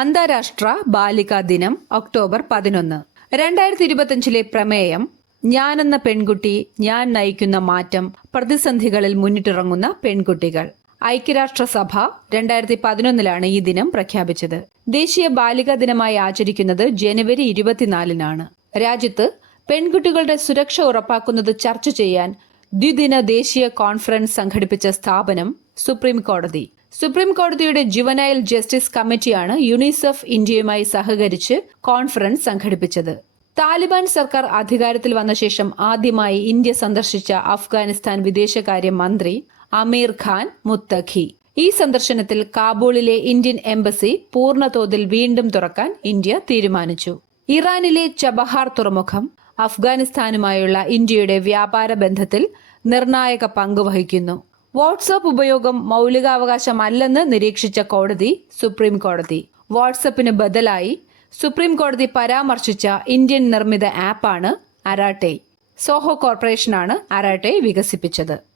അന്താരാഷ്ട്ര ബാലികാ ദിനം ഒക്ടോബർ 11. 2025 പ്രമേയം ഞാനെന്ന പെൺകുട്ടി, ഞാൻ നയിക്കുന്ന മാറ്റം, പ്രതിസന്ധികളിൽ മുന്നിട്ടിറങ്ങുന്ന പെൺകുട്ടികൾ. ഐക്യരാഷ്ട്രസഭ 2011 ഈ ദിനം പ്രഖ്യാപിച്ചത്. ദേശീയ ബാലികാ ദിനമായി ആചരിക്കുന്നത് ജനുവരി 24 രാജ്യത്ത് പെൺകുട്ടികളുടെ സുരക്ഷ ഉറപ്പാക്കുന്നത് ചർച്ച ചെയ്യാൻ ദ്വിദിന ദേശീയ കോൺഫറൻസ് സംഘടിപ്പിച്ച സ്ഥാപനം സുപ്രീം കോടതി. സുപ്രീം കോടതിയുടെ ജുവനൈൽ ജസ്റ്റിസ് കമ്മിറ്റിയാണ് യുണിസെഫ് ഇന്ത്യയുമായി സഹകരിച്ച് കോൺഫറൻസ് സംഘടിപ്പിച്ചത്. താലിബാൻ സർക്കാർ അധികാരത്തിൽ വന്ന ശേഷം ആദ്യമായി ഇന്ത്യ സന്ദർശിച്ച അഫ്ഗാനിസ്ഥാൻ വിദേശകാര്യ മന്ത്രി അമീർ ഖാൻ മുത്തഖി. ഈ സന്ദർശനത്തിൽ കാബൂളിലെ ഇന്ത്യൻ എംബസി പൂർണ്ണതോതിൽ വീണ്ടും തുറക്കാൻ ഇന്ത്യ തീരുമാനിച്ചു. ഇറാനിലെ ചബഹാർ തുറമുഖം അഫ്ഗാനിസ്ഥാനുമായുള്ള ഇന്ത്യയുടെ വ്യാപാര ബന്ധത്തിൽ നിർണായക പങ്ക് വഹിക്കുന്നു. വാട്സാപ്പ് ഉപയോഗം മൗലികാവകാശമല്ലെന്ന് നിരീക്ഷിച്ച കോടതി സുപ്രീം കോടതി. വാട്സാപ്പിന് ബദലായി സുപ്രീം കോടതി പരാമർശിച്ച ഇന്ത്യൻ നിർമ്മിത ആപ്പാണ് അരാട്ടെ. സോഹോ കോർപ്പറേഷനാണ് അരാട്ടെ വികസിപ്പിച്ചത്.